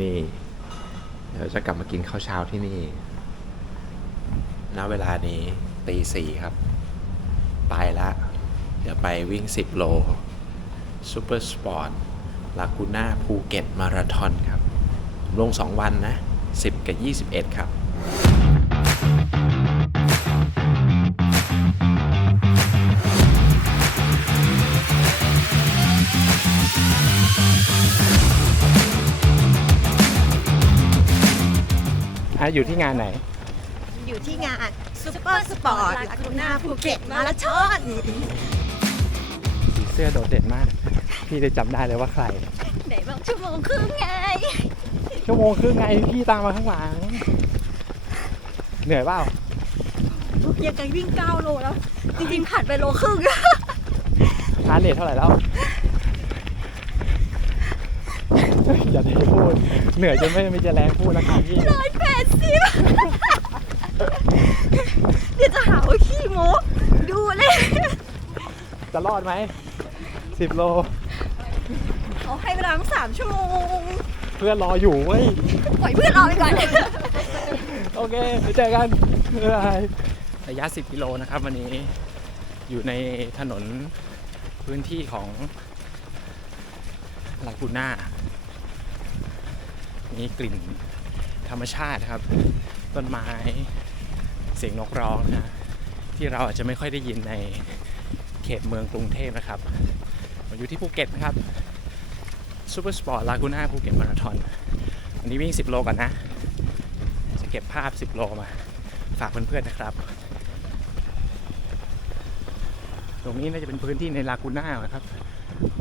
นี่เดี๋ยวจะกลับมากินข้าวเช้าที่นี่ณเวลานี้ตีสี่ครับ ไปละ เดี๋ยวไปวิ่ง 10 โลซูเปอร์สปอร์ตลากูน่าภูเก็ตมาราธอนครับ ลง 2 วันนะ 10 กับ 21 ครับ อะอยู่ที่งานไหน อยู่ที่งานซูเปอร์สปอร์ตลากูน่าภูเก็ตมาราธอนสีเสื้อโดดเด่นมาก พี่เลยจำได้เลยว่าใคร ไหนบอกชั่วโมงครึ่งไง ชั่วโมงครึ่งไงพี่ตามมาข้างหลัง เหนื่อยเปล่ายังไงวิ่ง 9 โลแล้ว จริงๆผ่านไปโลครึ่งฮาร์ดเรทเท่าไหร่แล้ว อย่าได้พูด เหนื่อยจนไม่มีจะแรงพูดแล้วครับพี่ ร้อยแปดสิบเดี๋ยวจะหาว่าขี้โม้ดูเลยจะรอดไหมสิบโล เขาให้เวลาตั้งสามชั่วโมง เพื่อนรออยู่เว้ย ปล่อยเพื่อนรอไปก่อน โอเคไปเจอกันบ๊ายบายระยะ 10 กิโลนะครับ วันนี้อยู่ในถนนพื้นที่ของลากูน่ามีกลิ่น ธรรมชาติครับ ต้นไม้เสียงนกร้องนะที่เราอาจจะไม่ค่อยได้ยินในเขตเมืองกรุงเทพนะครับผมอยู่ที่ภูเก็ตนะครับซูเปอร์สปอร์ตลากูน่าภูเก็ตมาราธอนวันนี้วิ่ง 10 โลก่อนนะ จะเก็บภาพ 10 โลมา ฝากเพื่อนๆนะครับ ตรงนี้น่าจะเป็นพื้นที่ในลากูน่าครับ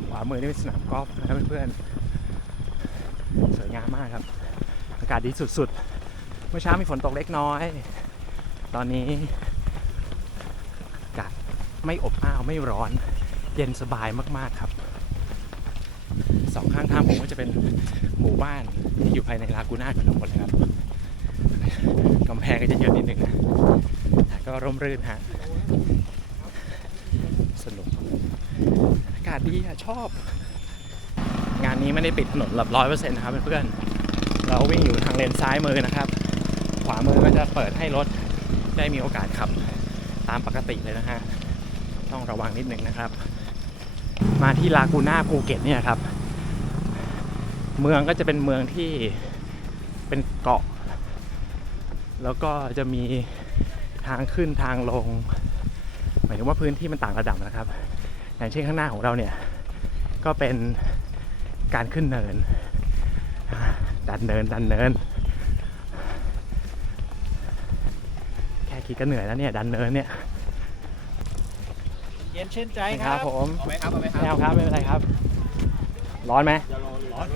ขวามือนี่เป็นสนามกอล์ฟนะเพื่อนๆสวยงามมากครับ อากาศดีสุดๆ เมื่อเช้ามีฝนตกเล็กน้อย ตอนนี้อากาศไม่อบอ้าวไม่ร้อน เย็นสบายมากๆครับ สองข้างทางผมก็จะเป็นหมู่บ้านที่อยู่ภายในลากูน่ากันทั้งหมดเลยครับกำแพงก็จะเยอะนิดหนึ่งนะแต่ก็ร่มรื่นฮะ สนุก อากาศดีอะชอบ งานนี้ไม่ได้ปิดถนนแบบร้อยเปอร์เซ็นต์นะครับเพื่อนๆ เราวิ่งอยู่ทางเลนซ้ายมือนะครับ ขวามือก็จะเปิดให้รถได้มีโอกาสขับตามปกติเลยนะฮะ ต้องระวังนิดหนึ่งนะครับ มาที่ลากูน่าภูเก็ตเนี่ยครับ เมืองก็จะเป็นเมืองที่เป็นเกาะ แล้วก็จะมีทางขึ้นทางลง หมายถึงว่าพื้นที่มันต่างระดับนะครับ อย่างเช่นข้างหน้าของเราเนี่ย ก็เป็นการขึ้นเนิน ดันเนินดันเนิน แค่คิดก็เหนื่อยแล้วเนี่ย ดันเนินเนี่ยเย็นชื่นใจคครัรับบผมเอาไหมครับเอาไหมคไม่รับเอาครับไม่เป็นไรครับ ร้อนไหมอย่ารอร้อน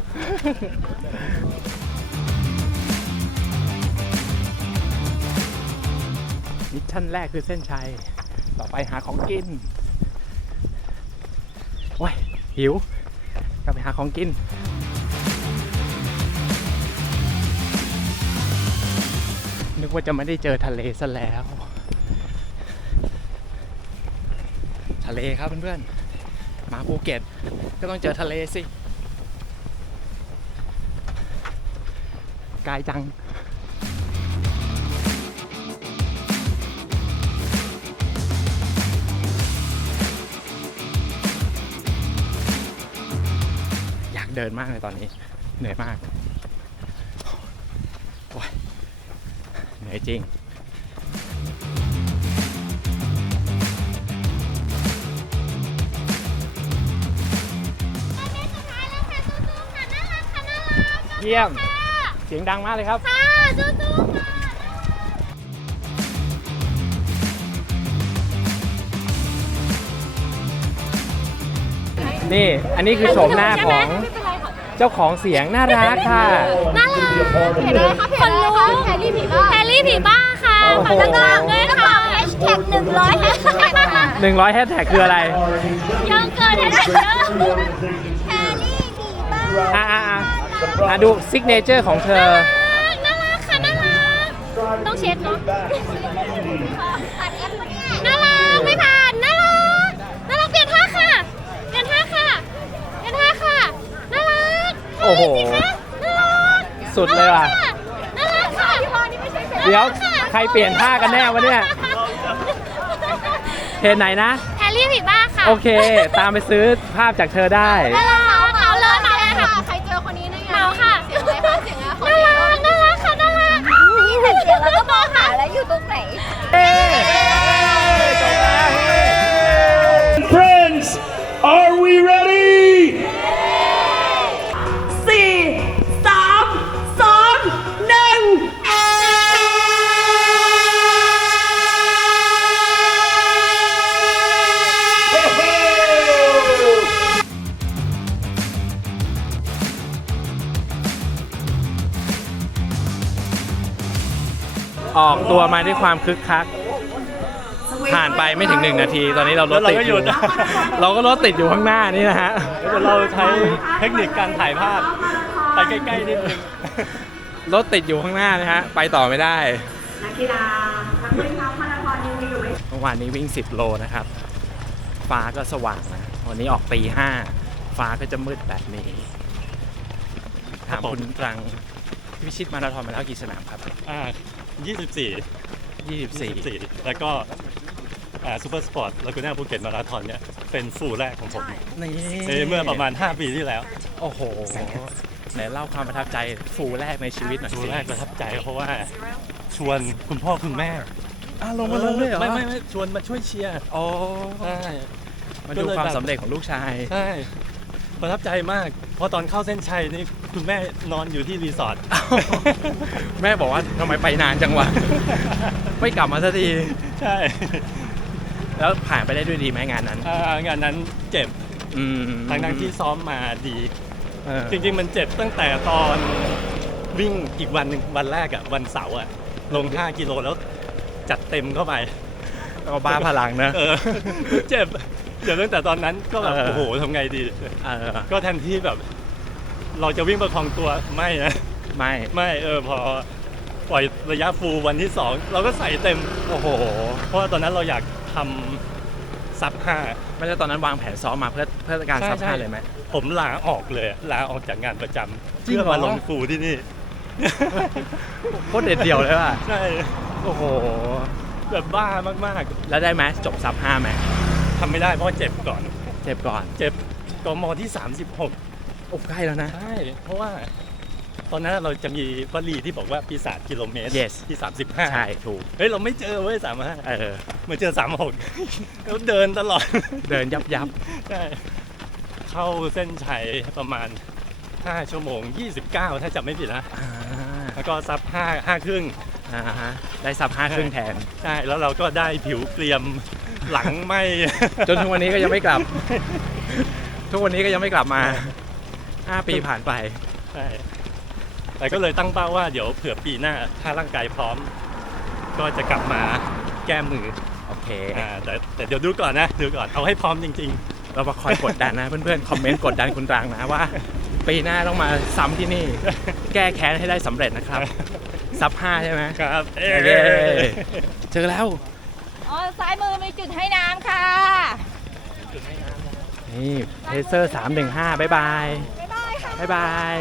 มิชชั่นแรกคือเส้นชัย ต่อไปหาของกินโอ้ยหิว กลับไปหาของกิน กว่าจะไม่ได้เจอทะเลซะแล้ว ทะเลครับเพื่อนๆ มาภูเก็ตก็ต้องเจอทะเลสิไกลจังอยากเดินมากเลยตอนนี้ เหนื่อยมากโอ้ย นื่อยจริงเยี่ยม เสียงดังมากเลยครับนี่ อันนี้คือโฉมหน้าของเจ้าของเสียงน่ารักค่ะ น่ารักเห็นไหมคะคนรู้แฮร์รี่ผีบ้า แฮร์รี่ผีบ้าค่ะโอ้โหแล้วก็ด้วยค่ะแฮชแท็กหนึ่งร้อยแฮชแท็กค่ะ100แฮชแท็กคืออะไร ยังเกินแฮชแท็กเยอะแฮร์รี่ผีบ้าอ่าอ่าดูซิกเนเจอร์ของเธอ น่ารักค่ะน่ารักต้องเช็ดเนาะน่ารักไม่ผ่านน่ารักน่ารักเปลี่ยนท่าค่ะเปลี่ยนท่าค่ะเปลี่ยนท่าค่ะน่ารักโอ้โหเฮ้ยสิคะน่ารักสุดเลยว่ะ น่ารั เดี๋ยวใครเปลี่ยนท่ากันแน่วะเนี่ยเพจไหนนะ แฮร์รี่ผีบ้าค่ะโอเค ตามไปซื้อภาพจากเธอได้ น่ารั ออกตัวมาด้วยความคึกคัก ผ่านไปไม่ถึงหนึ่งนาที ตอนนี้เรารถติดอยู่เราก็รถติดอยู่ข้างหน้านี่นะฮะเดี๋ยวเราใช้เทคนิคการถ่ายภาพไปใกล้ๆนิดนึง รถติดอยู่ข้างหน้านะฮะ ไปต่อไม่ได้ นักกีฬานักวิ่งมาราธอนยังมีอยู่ไหม เมื่อวานนี้วิ่ง 10 โลนะครับ ฟ้าก็สว่างนะ วันนี้ออกตีห้า ฟ้าก็จะมืดแบบนี้ ถามคุณตรังพิชิตมาราธอนมาแล้วกี่สนามครับ อ่า 24 24 24แล้วก็อ่าซูเปอร์สปอร์ตลากูน่าภูเก็ตมาราธอนเนี่ยเป็นฟูลแรกของผมนี่ในเมื่อประมาณ 5 ปีที่แล้ว โอ้โหไหนเล่าความประทับใจฟูลแรกในชีวิตหน่อยฟูสิลแรกประทับใจเพราะว่าชวนคุณพ่อคุณแม่อะลงมาลงเลยเหรอไม่ไม่ไม่ชวนมาช่วยเชียร์โอ้ใช่มาดูความสำเร็จของลูกชายใช่ ประทับใจมาก เพราะตอนเข้าเส้นชัยนี่คุณแม่นอนอยู่ที่รีสอร์ท แม่บอกว่าทำไมไปนานจังวะ ไม่กลับมาสักที ใช่แล้วผ่านไปได้ด้วยดีไหมงานนั้นอ่างานนั้นเจ็บอืมทั้งๆที่ซ้อมมาดี เออจริง ๆ มันเจ็บตั้งแต่ตอนวิ่งอีกวันหนึ่งวันแรกอะวันเสาร์อะลง 5 กิโลแล้วจัดเต็มเข้าไป ก็บ้าพลังนะ เออเจ็บเจ็บตั้งแต่ตอนนั้นก็แบบเออ โอ้โหทำไงดี เออก็แทนที่แบบ เราจะวิ่งประคองตัวไม่นะ ไม่ ไม่เออพอปล่อยระยะฟูลวันที่2เราก็ใส่เต็ม โอ้โห เพราะว่าตอนนั้นเราอยากทำซับห้า ไม่ใช่ตอนนั้นวางแผนซ้อมมาเพื่อเพื่อการใช่ซับใช่ห้าเลยไหม ผมลาออกเลยอะลาออกจากงานประจำจริงเพื่อเหรอมาลงฟูลที่นี่ โคตรเด็ดเดี่ยวเลยว่ะ ใช่ โอ้โห แบบบ้ามากแล้วได้ไหมจบซับห้าไหมๆทำไม่ได้เพราะว่าเจ็บก่อน เจ็บก่อนเจ็บกมที่ 36โอ้ใกล้แล้วนะ ใช่เพราะว่า ตอนนั้นเราจะมีวลีที่บอกว่าปีศาจกิโลเมตร Yes ที่ 35ใช่ถูก เฮ้ย เราไม่เจอเว้ย35เออ มาเจอ36แล้วเดินตลอด เดินยับยับใช่เข้าเส้นชัยประมาณ 5 ชั่วโมง 29 ถ้าจำไม่ผิดนะอ่าแล้วก็ซับ5 5ครึ่ง อ่าฮะได้ซับห้าครึ่งแทน ใช่แล้วเราก็ได้ผิวเกรียมหลังไม่จนทุกวันนี้ก็ยังไม่กลับ ทุกวันนี้ก็ยังไม่กลับมาห้าปีผ่านไป ใช่แต่ก็เลยตั้งเป้าว่าเดี๋ยวเผื่อปีหน้าถ้าร่างกายพร้อม ก็จะกลับมาแก้มือโอเค อ่าแต่แต่เดี๋ยวดูก่อนนะดูก่อนเอาให้พร้อมจริง เรามาคอยกดดันนะ เพื่อนๆ คอมเมนต์กดดันคุณตรังนะว่า ปีหน้าต้องมาซ้ำที่นี่ แก้แค้นให้ได้สำเร็จนะครับ ซับห้าใช่ไหมๆครับเอ้โอเคเจอแล้ว อ๋อซ้ายมือมีจุดให้น้ำค่ะ นี่เพเซอร์สามหนึ่งห้าบ๊ายบายบ๊ายบายค่ะบ๊ายบาย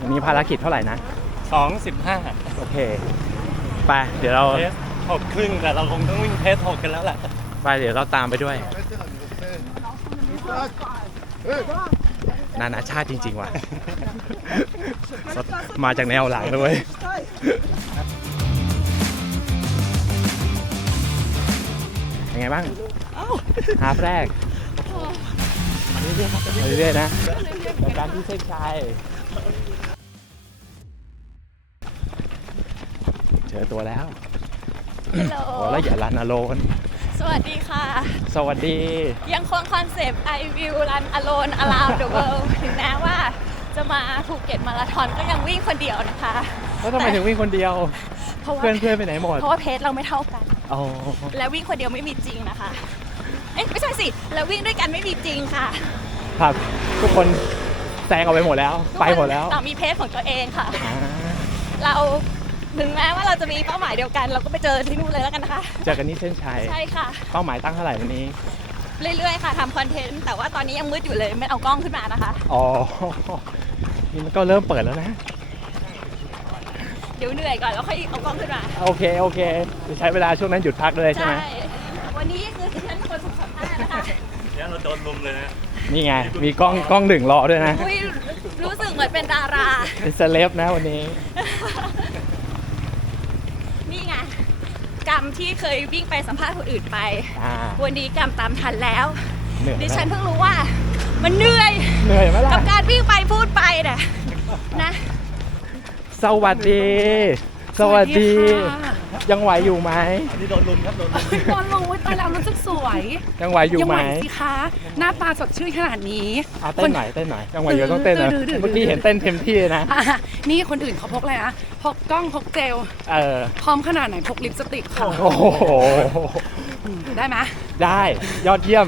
วันนี้ภารกิจเท่าไหร่นะ สองสิบห้าโอเค ไป เดี๋ยวเรา เทสหกครึ่งแต่เราคงต้องวิ่งเทสหกกันแล้วแหละ ไป เดี๋ยวเราตามไปด้วย นานาชาติจริง ๆ ว่ะ มาจากแนวหลังด้วยเป็นไงบ้างฮาร์ฟแรกเรื่อยๆนะการที่เส้นชัยเจอตัวแล้วฮัลโหลโอ้แล้วอย่าลันอโลนส วัสดีค่ะ สวัสดี ยังคงคอนเซปต์ I will run alone around the world ถึงแม้ว่าจะมาภูเก็ตมาราธอนก็ยังวิ่งคนเดียวนะคะแล้วทำไมถึงวิ่งคนเดียว เพราะว่าเพื่อนเพื่อนๆไปไหนหมด เพราะว่าเพจเราไม่เท่ากันอ๋อและวิ่งคนเดียวไม่มีจริงนะคะ เอ๊ะไม่ใช่สิ แล้ววิ่งด้วยกันไม่มีจริงค่ะ ครับ ทุกคนแซงออกไปหมดแล้ว ไปหมดแล้วต่างมีเพจของตัวเองค่ะอ่าเรา ถึงแม้ว่าเราจะมีเป้าหมายเดียวกัน เราก็ไปเจอที่นู่นเลยแล้วกันนะคะ เจอกันที่เส้นชัยใช่ค่ะ เป้าหมายตั้งเท่าไหร่วันนี้ เรื่อยๆค่ะทำคอนเทนต์แต่ว่าตอนนี้ยังมืดอยู่เลยไม่เอากล้องขึ้นมานะคะ อ๋อ นี่มันก็เริ่มเปิดแล้วนะ เดี๋ยวเหนื่อยก่อนแล้วค่อยเอากล้องขึ้นมาโอเค โอเคจะใช้เวลาช่วงนั้นหยุดพักเลยใช่ไหมวันนี้คือดิฉันคนถูกสัมภาษณ์นะคะเนี่ยเราโดนลุมเลยนะ นี่ไง มีกล้องกล้องหนึ่งรอด้วยนะ อุ้ยรู้สึกเหมือนเป็นดารา เป็นเซเลบนะวันนี้นี่ไง กรรมที่เคยวิ่งไปสัมภาษณ์คนอื่นไป อ่าวันนี้กรรมตามทันแล้ว เหนื่อยไหมดิฉันเพิ่งรู้ว่ามันเหนื่อยเหนื่อยไหมล่ะ กับการวิ่งไปพูดไปเนี่ยนะ สวัสดี สวัสดี ยังไหวอยู่ไหม อันนี้โดนลุมครับโดนลุมโดนลงไว้ตายแล้วรู้สึกสวยยังไหวอยู่ยังไหไหมวสิคะ หน้าตาสดชื่นขนาดนี้เอาเต้นหน่อยเต้นหน่อยยังไหวอยู่ต้องเต้นนะดื้อดื้อดื้อ เมื่อกี้เห็นเต้นเต็มที่เลยนะ อะนี่คนอื่นเขาพกอะไรนะพกกล้องพกเจล เออ พร้อมขนาดไหนพกลิปสติกค่ะโอ้โห ได้ไหมได้ยอดเยี่ยม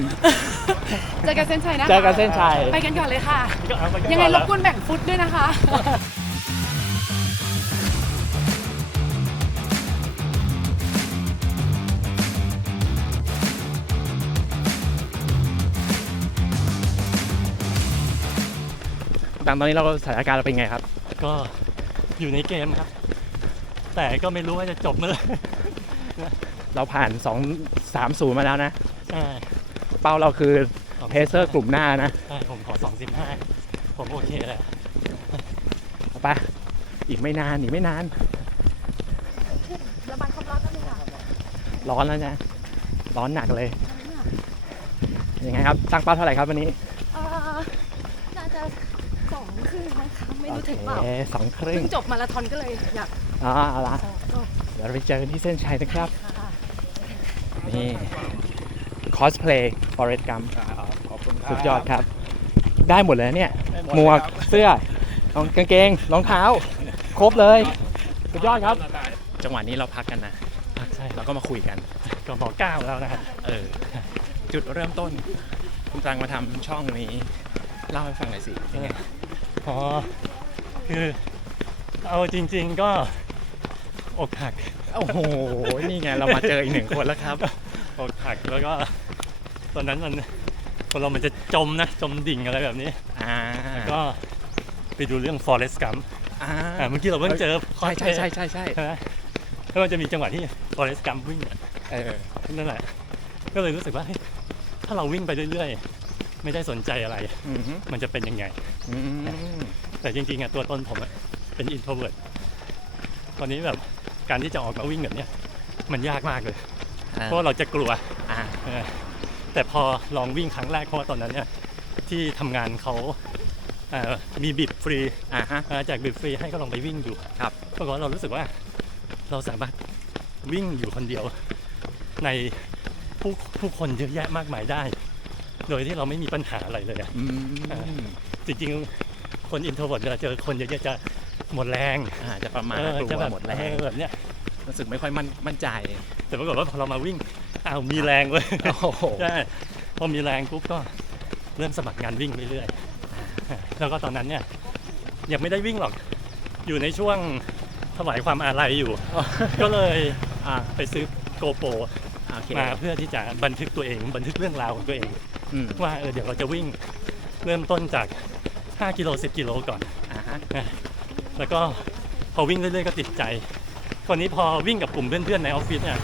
เจอกันเส้นชัยนะคะเจอกันเส้นชัย ไปกันก่อนเลยค่ะก็เอาไปกันยังไงก่อนรแล้วบกวนแบ่งฟุตด้วยนะคะ ดังตอนนี้เราสถานการณ์เราเป็นไงครับ ก็อยู่ในเกมครับ แต่ก็ไม่รู้ว่าจะจบเมื่อไหร่เราผ่าน2 3 0มาแล้วนะ ใช่เป้าเราคือเพเซอร์กลุ่มหน้านะใช่ผมขอ 2.5 ผมโอเคแหละเอาไปอีกไม่นานอีกไม่นานระบายความร้อนก็เลยค่ะร้อนแล้วนะ ร้อนหนักเลยยังไงครับตั้งเป้าเท่าไหร่ครับวันนี้ เอ่อน่าจะสองค รึ่งมั้งคะไม่รู้ถึงเปล่าโอเคสองครึ่งเพิ่งจบมาราธอนก็เลยอยากอ่าเอาละเดี๋ยวเราไปเจอกันที่เส้นชัยนะครับนี่คอสเพลย์ฟอเรสต์กัมสุดยอดครับ ได้หมดเลยนะเนี่ยหมวกเสื้อรองกางเกงรองเท้า ครบเลยสุดยอดครับ จังหวะนี้เราพักกันนะใช่เราก็มาคุยกันก็บอกเก้าแล้วนะครับเออจุดเริ่มต้น คุณตังมาทำช่องนี้ เล่าให้ฟังหน่อยสิเป็นไง อ๋อคือเอาจริง ๆก็อกหักโอ้โห นี่ไงเรามาเจออีกหนึ่งคนแล้วครับ อกหักแล้วก็ ตอนนั้นมันคนเรามันจะจมนะจมดิ่งอะไรแบบนี้อ่าก็ ไปดูเรื่อง Forest Gump อ่าอ่าเมื่อกี้เราเพิ่งเจอ ใช่ใช่ใช่ใช่ใช่ใช่ไหมแล้วมันจะมีจังหวะที่ Forest Gump วิ่งอะเออนั่นแหละ ก็เลยรู้สึกว่าเฮ้ยถ้าเราวิ่งไปเรื่อยๆ ไม่ได้สนใจอะไร อืมมันจะเป็นยังไงอืม แต่จริงๆอะตัวตนผมอะเป็น introvert ตอนนี้แบบการที่จะออกมาวิ่งแบบเนี้ยมันยากมากเลยอ่าเพราะว่าเราจะกลัวอ่าเออแต่พอลองวิ่งครั้งแรกเพราะว่าตอนนั้นเนี่ยที่ทำงานเขาเอ่อมีบิดฟรีอ่าฮะเอ่อแจกบิดฟรีให้ก็ลองไปวิ่งดูครับปรากฏว่าเรารู้สึกว่าเราสามารถวิ่งอยู่คนเดียวในผู้ผู้คนเยอะแยะมากมายได้ โดยที่เราไม่มีปัญหาอะไรเลยอะอืม จริงๆ คนอินโทรเวิร์ดเวลาเจอคนเยอะๆจะหมดแรงอ่าจะประมาณเออกลัจะวแบบหมดแรงเออแบบเนี้ยรู้สึกไม่ค่อยมั่นมั่นใจแต่ปรากฏว่าพอเรามาวิ่งอ้าวมีแรงเว้ยโอ้โหใช่พอมีแรงปุ๊บก็เริ่มสมัครงานวิ่งเรื่อยๆแล้วก็ตอนนั้นเนี่ยยังไม่ได้วิ่งหรอกอยู่ในช่วงถวายความอาลัยอยู่ ก็เลยอ่าไปซื้อโกโปรโอเคมาเพื่อที่จะบันทึกตัวเองบันทึกเรื่องราวของตัวเอง อืมว่าเออเดี๋ยวเราจะวิ่ง เริ่มต้นจาก 5 กิโล 10 กิโลก่อนอ่าฮะแล้วก็พอวิ่งเรื่อยๆก็ติดใจคราวนี้พอวิ่งกับกลุ่มเพื่อนๆในออฟฟิศเนี่ย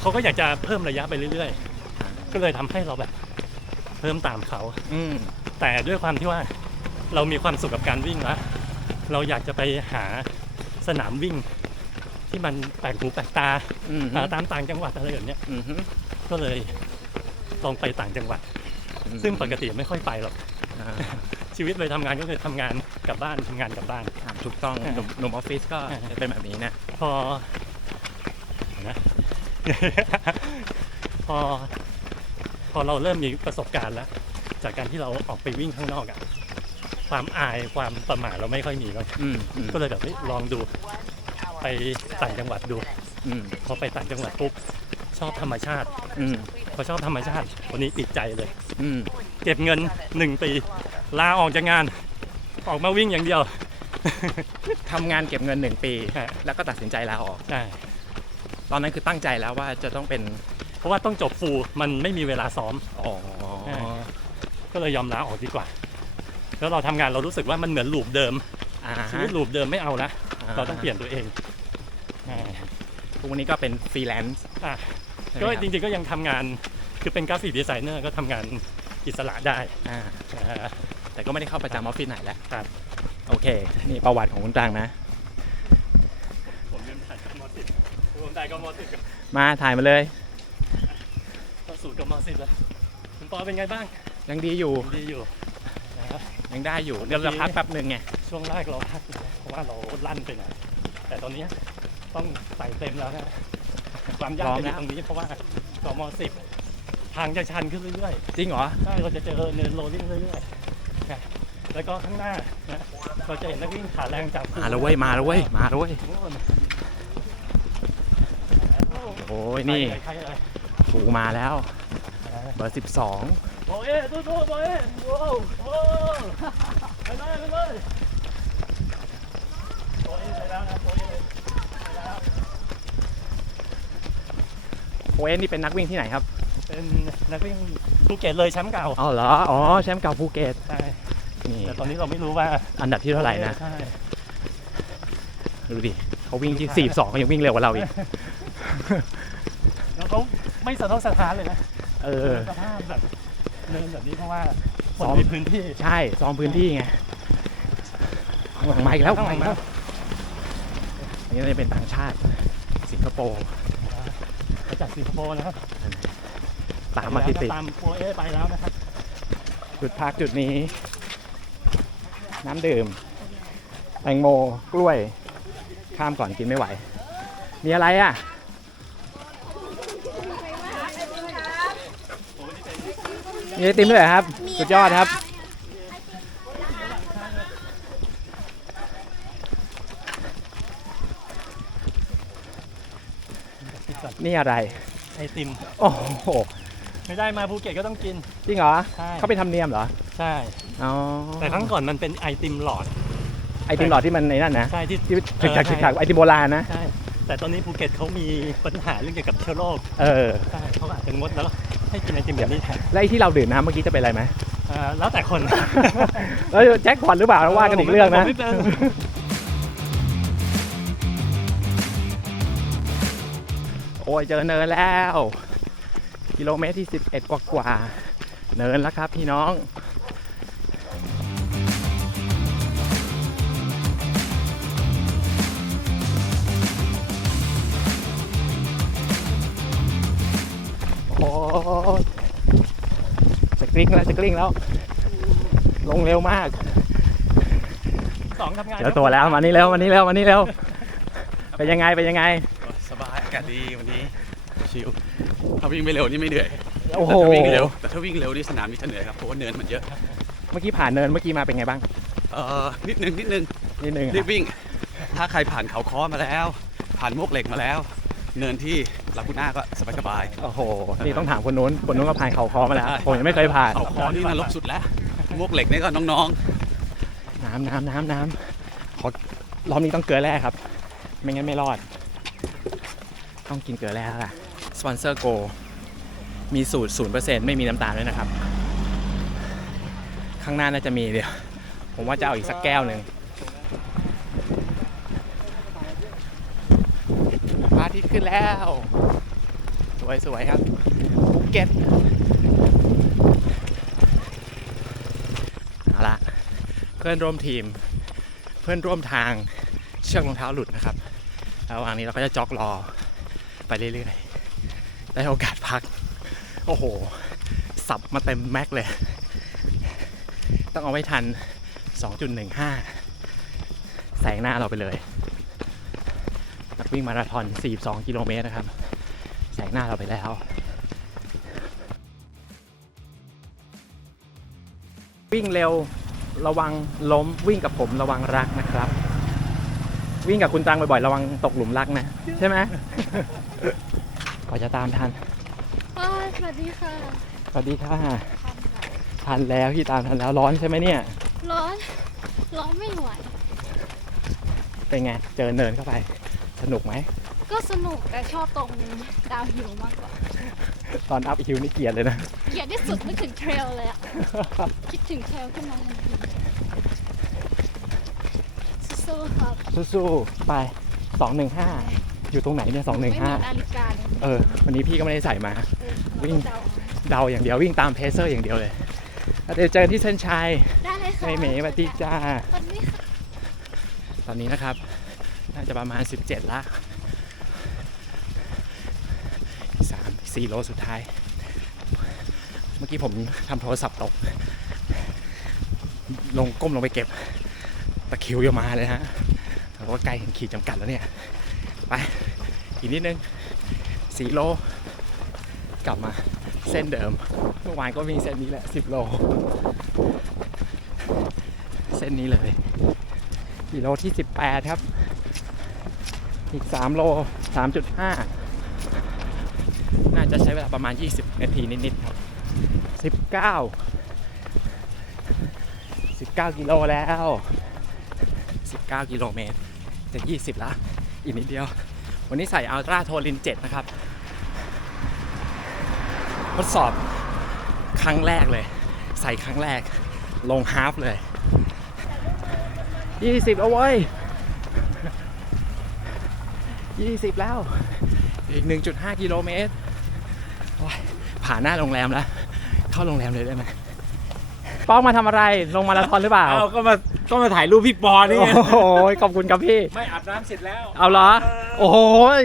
เขาก็อยากจะเพิ่มระยะไปเรื่อยๆ ก็เลยทำให้เราแบบเพิ่มตามเขา อืมแต่ด้วยความที่ว่าเรามีความสุขกับการวิ่งแล้วเราอยากจะไปหาสนามวิ่ง ที่มันแปลกหูแปลกตาอืมหาตามต่างจังหวัดอะไรแบบเนี้ยอืมฮึก็เลยลองไปต่างจังหวัด ซึ่งปกติไม่ค่อยไปหรอกอ่า ชีวิตเลยทำงานก็คือทำงานกลับบ้านทำงานกลับบ้านอ่าถูกต้องหนุ่มหนุ่มออฟฟิศก็อ่าจะเป็นแบบนี้นะ พอนะ พอ พอเราเริ่มมีประสบการณ์แล้ว จากการที่เราออกไปวิ่งข้างนอกอะความอายความประหม่าเราไม่ค่อยมีแล้วอืมอืมก็เลยแบบเฮ้ยลองดูไปต่างจังหวัดดู อืมพอไปต่างจังหวัดปุ๊บชอบธรรมชาติ อืมพอชอบธรรมชาติวันนี้ติดใจเลย อืม เก็บเงินหนึ่งปีลาออกจากงาน ออกมาวิ่งอย่างเดียว ทำงานเก็บเงินหนึ่งปี ใช่ แล้วก็ตัดสินใจลาออก ใช่ตอนนั้นคือตั้งใจแล้วว่าจะต้องเป็นเพราะว่าต้องจบฟูลมันไม่มีเวลาซ้อม อ๋อใช่ ก็เลยยอมลาออกดีกว่า แล้วเราทำงานเรารู้สึกว่ามันเหมือนลูปเดิมอ่าชีวิตลูปเดิมไม่เอาละอ่าเราต้องเปลี่ยนตัวเองอ่าทุกวันนี้ก็เป็นฟรีแลนซ์อะใช่ไหมก็ครับจริงๆก็ยังทำงานคือเป็นกราฟิกดีไซเนอร์ก็ทำงาน อิสระได้ อ่าอ่าแต่ก็ไม่ได้เข้าประจำออฟฟิศไหนแหละครับ โอเค นี่ประวัติของคุณตังนะ ผมเรียนถ่ายกับมสิบผมถ่ายกับมสิบกับมาถ่ายมาเลย เข้าสู่กับมสิบแล้วคุณปอเป็นไงบ้างยังดีอยู่ ดีอยู่นะครับ ยังได้อยู่ เดี๋ยวเราพักแป๊บหนึ่งไง ช่วงแรกเราพักเพราะว่าเราลั่นไปหน่อยแต่ตอนนี้ต้องใส่เต็มแล้วนะ ความยากจะอยู่ตรงนี้เพราะว่ากมสิบ ทางจะชันขึ้นเรื่อยๆจริงเหรอใช่เราจะเจอเนินโรลลิ่งเรื่อยๆนะแล้วก็ข้างหน้านะเราจะเห็นนักวิ่งขาแรงจากมาแล้วเว้ย มาแล้วเว้ย มาแล้วเว้ยโอ้ย นี่ใครอะไรฟูมาแล้ว เบอร์12โบเอ้ตู้ตู้โบเอ้โว้วโว้วไปเลยไปเลยโบเอ้ไปแล้วนะโบเอ้ไปแล้ว โอเอ็นนี่เป็นนักวิ่งที่ไหนครับ เป็นนักวิ่งภูเก็ตเลยแชมป์เก่าอ๋อเหรอ อ๋อ แชมป์เก่าภูเก็ต ใช่นี่ แต่ตอนนี้เราไม่รู้ว่าอันดับที่เท่าไหร่นะ ใช่ดูดิเขาวิ่งที่42เขายังวิ่งเร็วกว่าเราอีก แล้วเขาไม่สะทกสะท้านเลยนะเออ สภาพแบบเนินแบบนี้เพราะว่าคซ้นอมในพื้นที่ใช่ซ้อมพื้นที่ไงข้างหลังมาอีกแล้วข้างหลังมาอีกแล้วอันนี้น่าจะเป็นต่างชาติสิงคโปร์มาจากสิงคโปร์นะครับ ตามมาติดติดตามโปเอไปแล้วนะครับจุดพักจุดนี้ น้ำดื่ม แตงโมกล้วย ข้ามก่อนกินไม่ไหว มีอะไรอะมีไอติมด้วยเหรอครับ สุดยอดครับนี่อะไร ไอติม โอ้โห ไม่ได้มาภูเก็ตก็ต้องกิน จริงเหรอใช่ เขาเป็นธรรมเนียมเหรอใช่ อ๋อแต่ครั้งก่อนมันเป็นไอติมหลอด ไอติมหลอดที่มันในนั่นนะใช่ที่ที่ถึกถักถึกถักไอติมโบราณนะใช่ แต่ตอนนี้ภูเก็ตเขามีปัญหาเรื่องเกี่ยวกับเชื้อโรคเออใช่เขาอาจจะงดแล้วให้กินไอติมแบบนี้แทนแล้วไอที่เราดื่มน้ำเมื่อกี้จะเป็นอะไรไหมเอ่อแล้วแต่คน แล้วแจ็คพอตหรือเปล่าว่ากันอีกเรื่องนะ ผมไม่เป็นโอ้ยเจอเนินแล้ว กิโลเมตรที่ 11 กว่ากว่าๆเนินแล้วครับพี่น้องโอ้ยจะกลิ้งแล้วจะกลิ้งแล้ว ลงเร็วมากสองทำงานเดี๋ยวตัวแล้วมานี่เร็วมานี่เร็วมานี่เร็วเป็นยังไงเป็นยังไง สบายอากาศดีวันนี้ชิลถ้าวิ่งไม่เร็วนี่ไม่เหนื่อยโอ้โห แต่ถ้าวิ่งเร็วแต่ถ้าวิ่งเร็วนี่สนามนี่จะเหนื่อยครับเพราะว่าเนินมันเยอะเมื่อกี้ผ่านเนินเมื่อกี้มาเป็นไงบ้างเอ่อนิดนึงนิดนึงนิดนึงรีบวิ่ง ถ้าใครผ่านเขาค้อมาแล้ว ผ่านมวกเหล็กมาแล้ว เนินที่ลากูน่าก็สบายสบายโอ้โหนี่ต้องถามคนนู้นคนนู้นก็ผ่านเขาคอมาแล้วผมยังไม่เคยผ่าน ๆเขาค้อนี่นรกสุดแล้วมวกเหล็กนี่ก็น้องน้ำน้ำน้ำน้ำขอรอบนี้ต้องเกลือแร่ครับ ไม่งั้นไม่รอด ต้องกินเกลือแร่แล้วล่ะ สปอนเซอร์โก มีสูตร 0%ไม่มีน้ำตาลด้วยนะครับ ข้างหน้าน่าจะมีเดี๋ยว ผมว่าจะเอาอีกสักแก้วหนึ่งพระอาทิตย์ขึ้นแล้ว สวยๆครับภูเก็ตเอาละเพื่อนร่วมทีม เพื่อนร่วมทางเชือกรองเท้าหลุดนะครับระหว่างนี้เราก็จะจ็อกรอไปเรื่อยๆ ได้โอกาสพัก โอ้โห สับมาเต็มแม็กเลย ต้องเอาไว้ทัน 2.15 แสงหน้าเราไปเลยนักวิ่งมาราธอน 42 กิโลเมตรนะครับ แสงหน้าเราไปแล้ว วิ่งเร็วระวังล้มวิ่งกับผมระวังรักนะครับ วิ่งกับคุณตังบ่อยๆ ระวังตกหลุมรักนะ ใช่ไหม กว่าจะตามทันสวัสดีค่ะ สวัสดีค่ะทันแล้วพี่ตามทันแล้วร้อนใช่ไหมเนี่ย ร้อน ร้อนไม่ไหว เป็นไง เจอเนินเข้าไป สนุกไหม ก็สนุกแต่ชอบตรงดาวหิวมากกว่า ตอนอัพฮิวนี่เกลียดเลยนะ เกลียดที่สุดนึกถึงเทรลเลยอะคิดถึงเทรลขึ้นมาทันทีสู้ครับสู้ๆไป215อ ยู่ตรงไหนเนี่ยไม่มีนา215ฬิกาเลยเออวันนี้พี่ก็ไม่ได้ใส่มา วิ่งเดาอย่างเดียววิ่งตามเพเซอร์อย่างเดียวเลยแล้วเดี๋ยวเจอที่เส้นชัยได้เลยค่ะในเมย์ปฏิจ้าวันนี้ค่ะตอนนี้นะครับ น่าจะประมาณ 17 ละสามสี่โลสุดท้าย เมื่อกี้ผมทำโทรศัพท์ตก ลงก้มลงไปเก็บ ตะคริวยังมาเลยฮะแต่ว่าใกล้ถึงขีดจำกัดแล้วเนี่ย ไป อีกนิดนึงสี่โล กลับมาเส้นเดิม เมื่อวานก็วิ่งเส้นนี้แหละ10โล เส้นนี้เลยกิโลที่18ครับ อีก3โล3.5น่าจะใช้เวลาประมาณ20นาทีนิดๆครับ19 19กิโลแล้ว19กิโลเมตรจะ20ละอีกนิดเดียว วันนี้ใส่อัลตราโทลิน7นะครับ ทดสอบครั้งแรกเลย ใส่ครั้งแรก ลงฮาฟเลยยี่สิบเอาไว้ยี่สิบแล้ว อีก 1.5 กิโลเมตรโอ้ยผ่านหน้าโรงแรมแล้ว เข้าโรงแรมเลยได้ไหม ป้องมาทำอะไรลงมาราธอนหรือเปล่าเอาก็มาก็มาถ่ายรูปพี่ปอนี่โอ้โหขอบคุณครับพี่ ไม่อาบน้ำเสร็จแล้ว เอาเหรอ โอ้โหย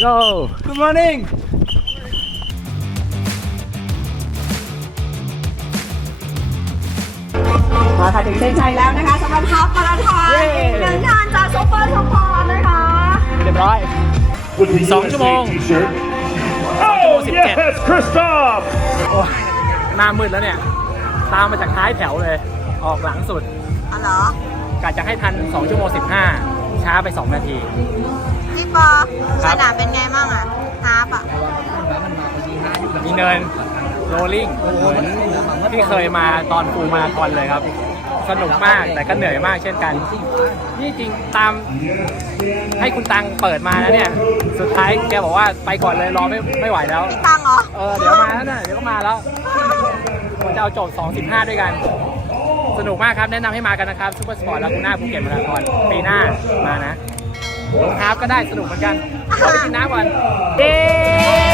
โ Good morning มาค่ะถึงเส้นชัยแล้วนะคะสำหรับทัพมาราธอนอีกหนึ่งงานจากซุปเปอร์สปอร์ตนะคะ เรียบร้อย With the Song USA Chumong. t-shirt. Oh, yes, Christoph! โอ้ยหน้ามืดแล้วเนี่ย ตามมาจากท้ายแถวเลย ออกหลังสุดอ๋อเหรอกะจะให้ทัน 2 ชั่วโมง 15 ช้าไป 2 นาที พี่ปอสนามเป็นไงบ้างอะฮาร์ปอะมีเนินโรลลิ่งเหมือนที่เคยมาตอนฟูลมาราธอนเลยครับ สนุกมากแต่ก็เหนื่อยมากเช่นกัน นี่จริงตามให้คุณตังเปิดมาแล้วเนี่ย สุดท้ายแกบอกว่าไปก่อนเลยรอไม่ไม่ไหวแล้วพี่ตังเหรอ เออเดี๋ยวมาแล้วนะเดี๋ยวก็มาแล้วผมจะเอาโจทย์2.15 ด้วยกัน สนุกมากครับแนะนำให้มากันนะครับซูเปอร์สปอร์ตลากูน่าภูเก็ตมาราธอนปีหน้ามานะลงท้าก็ได้สนุกเหมือนกันเอาไปกินน้ำก่อนเย้